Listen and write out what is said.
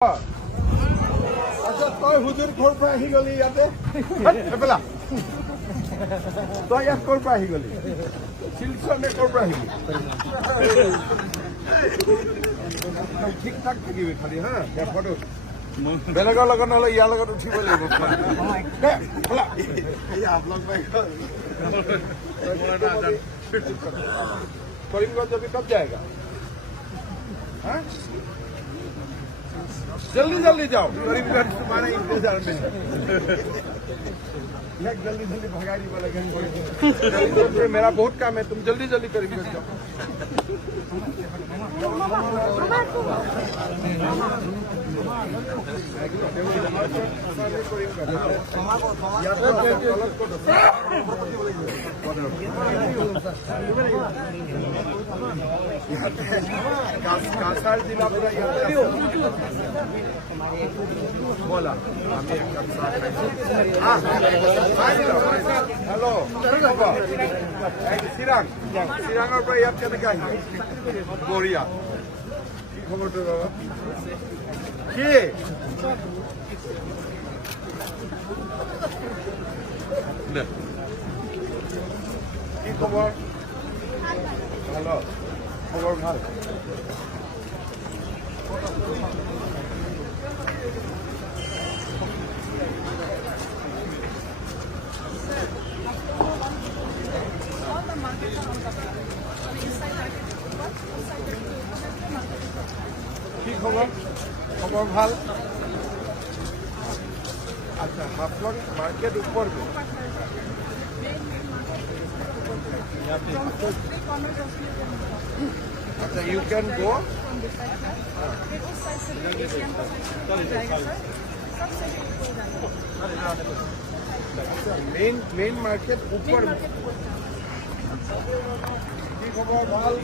তই হুজুৰ ঘৰ পৰা আহি গলি ইয়াতে এপেলা তই ইয়াত ক'ৰ পৰা আহি গলি শিলচৰ ক'ৰ পৰা আহিলি ঠিক ঠাক থাকিবি খালি হা ফটো বেলেগৰ লগত নহ'লে ইয়াৰ লগত উঠিব লাগিব करीमगंज अभी कब जाएगा हाँ? जल्दी जल्दी जाओ करीमगंज तुम्हारे इंतजार में जल्दी जल्दी भगाई वाला करीमगंज मेरा बहुत काम है तुम जल्दी जल्दी करीमगंज जाओ कासार जिला पूरा बोला हेलो চিৰাঙৰ পৰা ইয়াত কেনেকে আহিব বঢ়িয়া কি খবৰটো বাবা কি কি খবৰ ভালো খবৰ ভাল কি খবৰ খবৰ ভাল আচ্ছা হাফলং মার্কেট ऊपर में अच्छा you can go main market ऊपर में खबर ভাল